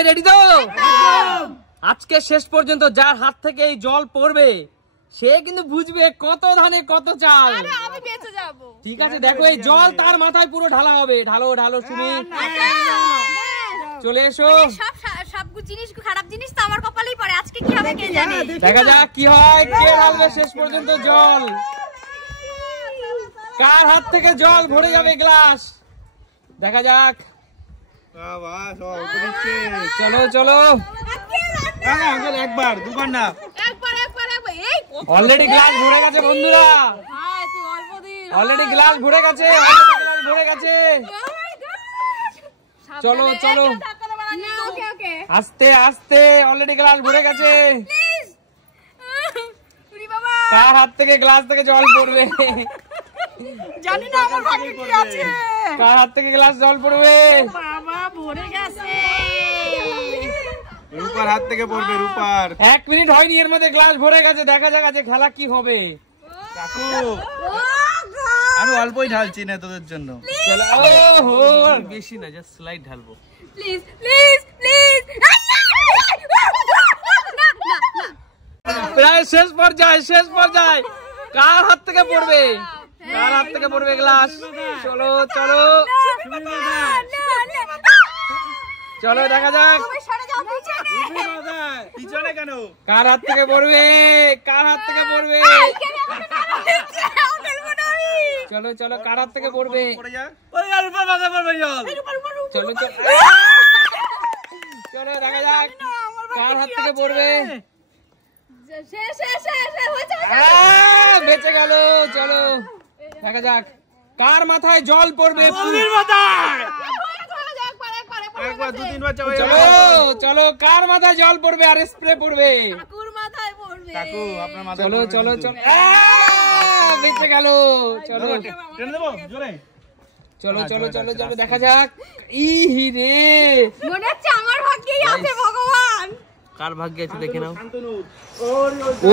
সবাই রেডি তো? আজকে শেষ পর্যন্ত যার হাত থেকে এই জল পড়বে সে কিন্তু বুঝবে কত ধানে কত চাল। আমি বেঁচে যাব। ঠিক আছে, দেখো এই জল তার মাথায় পুরো ঢালা হবে। ঢালো ঢালো সুমি, চলে এসো। সব জিনিস খারাপ জিনিস তো আমার কপালেই পড়ে, আজকে কি হবে কে জানে। দেখা যাক কি হয়, কে ঢালবে শেষ পর্যন্ত জল, কার হাত থেকে জল ভরে যাবে গ্লাস। দেখা যাক। চলো চলো, একবার দুবার না, অলরেডি গ্লাস ভরে গেছে বন্ধুরা, অলরেডি গ্লাস ভরে গেছে, ভরে গেছে। চলো চলো, আস্তে আস্তে, অলরেডি গ্লাস ভরে গেছে। কার হাত থেকে গ্লাস থেকে জল পড়বে জানি না, আমার ভাগ্যে কি আছে। কার হাত থেকে গ্লাস জল পড়বে? বাবা ভরে গেছে, রূপার হাত থেকে পড়বে। রূপার 1 মিনিট হয়নি, এর মধ্যে গ্লাস ভরে গেছে। দেখা যাক আজকে খেলা কি হবে। কাকু আমি অল্পই ঢালছি না তোদের জন্য। চলো, ওহো বেশি না, জাস্ট স্লাইড ঢালবো। Please please please. প্রায় শেষ পর্যায়ে, শেষ পর্যায়ে। কার হাত থেকে পড়বে, কার হাত থেকে পড়বে গ্লাস? চলো চলো চলো, দেখা যাক পিছনে কেন? কার হাত থেকে পড়বে, কার হাত থেকে পড়বে? চলো চলো, কার হাত থেকে পড়বে? চলো চলো চলো, দেখা যাক কার হাত থেকে পড়বে। বেঁচে গেল। চলো দেখা যাক কার মাথায় জল পড়বে। চলো চলো, কার মাথায় জল পড়বে আর স্প্রে পড়বে? কাকু আপনার মাথায়। চলো চলো চলো, বেঁচে গেল। চলো চলো চলো চলো চলো, দেখা যাক। ইহি রে, মনে হচ্ছে আমার ভাগ্যেই আছে ভগবান। কার ভাগ্যে আছে দেখে নাও।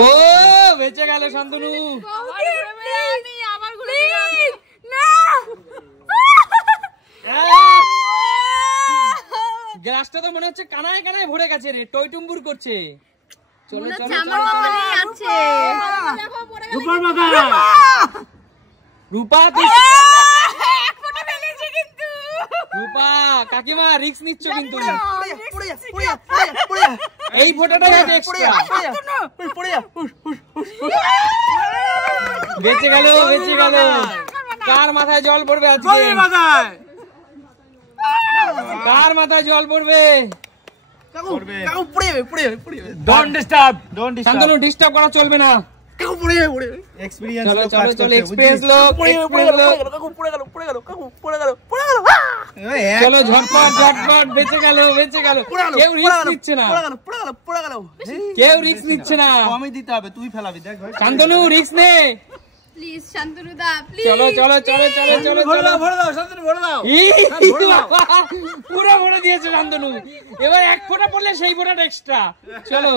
ও বেঁচে গেল শান্তনু। আমার ঘুরে না, গ্লাসটা তো মনে হচ্ছে কানায় কানায় ভরে গেছে রে, টইটুম্বুর করছে। চলো চলো আমার কপালেই আছে। রূপার মাথা। রূপা তুই, এক ফোঁটা ফেলেছি কিন্তু। রূপা কাকিমা রিস্ক নিচ্ছ কিন্তু। এই ফোঁটাটাই আছে এক্সট্রা। বেঁচে গেল, বেঁচে গেল। কার মাথায় জল পড়বে আজকে? কার মাথায় জল পড়বে? Don't disturb, don't disturb. Shantanu disturb করা চলবে না। এক্সপেরিয়েন্স। চলো চলো চলো, এক্সপেরিয়েন্স লোক, এক্সপেরিয়েন্স লোক। চলো ঝটপট ঝটপট, বেঁচে গেল, বেঁচে গেল। কেউ রিস্ক নিচ্ছে না, কেউ রিস্ক নিচ্ছে না। কমই দিতে হবে, তুই ফেলাবি। দেখ ভাই শান্তনু রিস্ক নে। Please Shantanu da, please. চলো চলো চলো চলো চলো চলো, ভরে দাও শান্তনু, ভরে দাও। পুরো ভরে দিয়েছে শান্তনু। এবার এক ফোঁটা পড়লে সেই ফোঁটাটা এক্সট্রা। চলো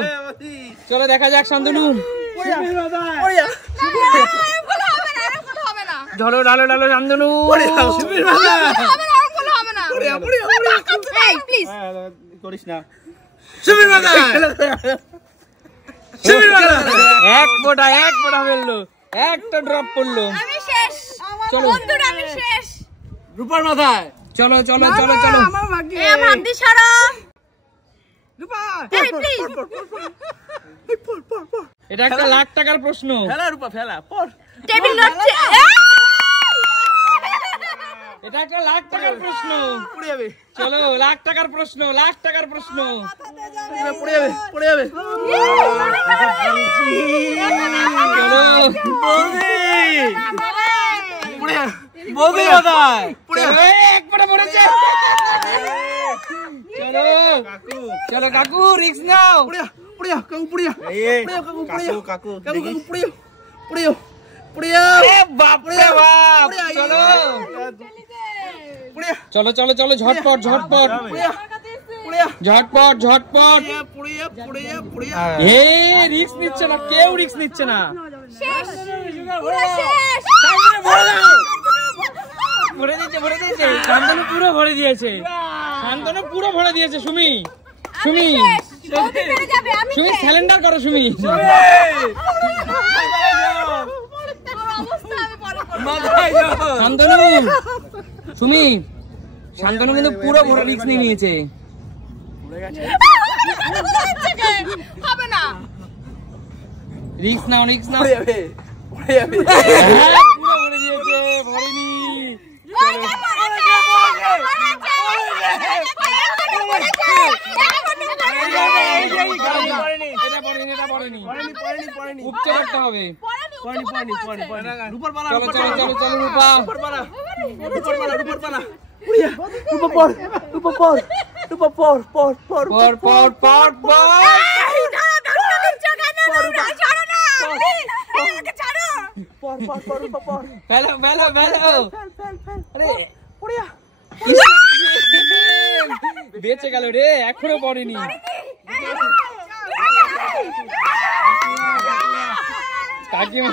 চলো, দেখা যাক শান্তনু। ঢালো ঢালো ঢালো শান্তনু। করিস না। এক ফোঁটা, এক ফোঁটা ফেললো, একটা ড্রপ পড়লো। চলো রূপার মাথায়। চলো চলো চলো চলো, এটা একটা লাখ টাকার প্রশ্ন। ফেলা রূপা, ফেলা পর। এটা একটা লাখ টাকার প্রশ্ন। পড়ে যাবে। চলো, লাখ টাকার প্রশ্ন, লাখ টাকার প্রশ্ন। পড়ে যাবে, পড়ে যাবে। চলো বৌদি মাথায়। চলো, এক ফোঁটা পড়েছে। চলো চলো কাকু, রিস্ক নাও। আরে বাপ রে বাপ। চলো চলো চলো চলো, ঝটপট ঝটপট ঝটপট ঝটপট। রিস্ক নিচ্ছে না, কেউ রিস্ক নিচ্ছে না। ভরে দিয়েছে, ভরে দিয়েছে। শান্তনু পুরো ভরে দিয়েছে, শান্তনু পুরো ভরে দিয়েছে। সুমি সুমি বৌদি পেরে যাবে, আমি সুমি স্যালেন্ডার করো সুমি। আমার অবস্থা আমি পরে করব। শান্তনু সুমি শান্তনু কিন্তু পুরো ভরা রিস্ক নিয়ে নিয়েছে। হবে না। রিস্ক নাও রিস্ক নাও। পড়ে যাবে হ্যাঁ, পুরো ভরে দিয়েছে ভরেনি। এটা পড়েনি এটা পড়েনি উপচে রাখতে হবে। চলো চলো চলো চলো রূপা পর পর পর পর। ফেলো ফেলো ফেলো। আরে বেঁচে গেল রে, এখনো পড়েনি। কাকিমা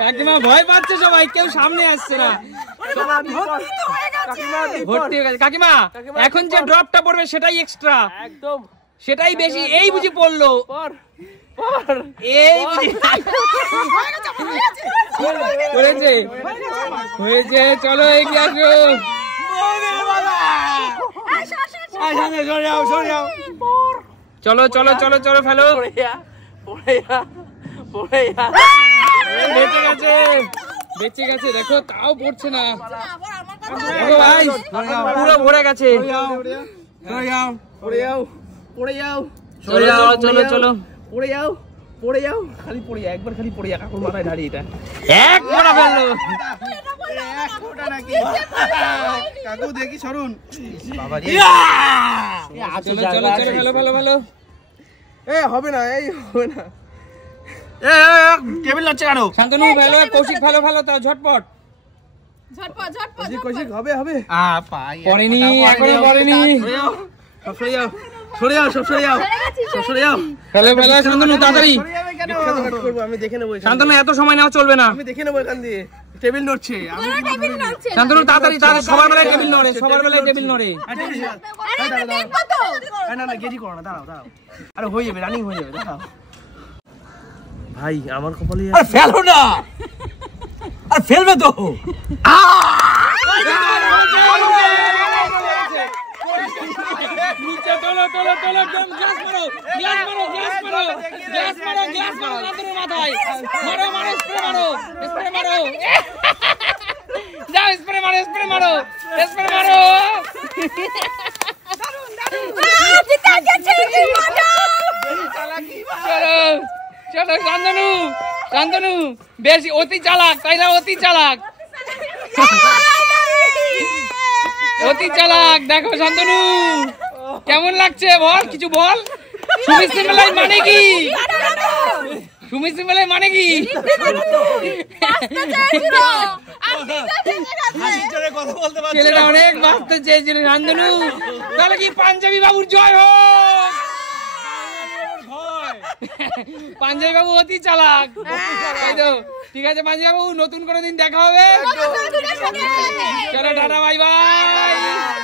কাকিমা ভয় পাচ্ছে, সবাই কেউ সামনে আসছে না। ভর্তি হয়ে গেছে কাকিমা। এখন যে ড্রপটা পড়বে সেটাই এক্সট্রা, একদম সেটাই বেশি। এই বুঝি পড়লো, এই বুঝি পড়েছে হয়েছে। চলো এগিয়ে আসো। চলো চলো চলো চলো ফেলো। বেঁচে গেছে বেঁচে গেছে, দেখো তাও পড়ছে না। দেখো ভাই পুরো ভরে গেছে। চলো চলো চলো একবার খালি পড়ে যা, কাকুর মাথায় দাঁড়িয়ে এটা এক ফোঁটা ফেললো। কাকু দেখি সরুন। চলো চলো চলো ফেলো ফেলো ফেলো। হবে না, এই হবে না। টেবিল হচ্ছে কেন? শান্তনু ফেলো, কৌশিক ফেলো ফেলো তাও ঝটপট। কৌশিক হবে হবে। পড়েনি এখনো পড়েনি। সব সরে যাও, সরে যাও, সব সরে যাও, সব সরে যাও। ফেলো ফেলো শান্তনু তাড়াতাড়ি। আমি দেখে নেবো, শান্তনু এত সময় নেওয়া চলবে না। আমি দেখে নেবো এখান দিয়ে। টেবিল নড়ছে। শান্তনু তাড়াতাড়ি তাড়াতাড়ি, সবার বেলায় টেবিল নড়ে, সবার বেলায় টেবিল নড়ে। না না গেজি করো না, দাঁড়াও দাঁড়াও। আরে হয়ে যাবে, রানিং হয়ে যাবে, দাঁড়াও। ভাই আমার কপালে ফেলো না, আর ফেলবে তো। নিচে তোলো তোলো তোলো, গ্লাস মারো গ্লাস মারো গ্লাস মারো গ্লাস মারো গ্লাস মারো শান্তনুর মাথায়। মারো মারো স্প্রে মারো স্প্রে মারো। যাও স্প্রে মারো স্প্রে মারো স্প্রে মারো। চলো চলো শান্তনু শান্তনু বেশি অতি চালাক, তাই না? অতি চালাক অতি চালাক। দেখো শান্তনু কেমন লাগছে বল, কিছু বল। সুমিশ্রী মেলায় মানে কি? সুমিশ্রী মেলায় মানে কি? ছেলেটা অনেক বাঁচতে চেয়েছিল শান্তনু। তাহলে কি পাঞ্জাবি বাবুর জয় হোক। পাঞ্জাবি বাবু অতি চালাক, তাই তো? ঠিক আছে পাঞ্জাবি বাবু, নতুন কোনো দিন দেখা হবে। চলো টাটা বাই বাই।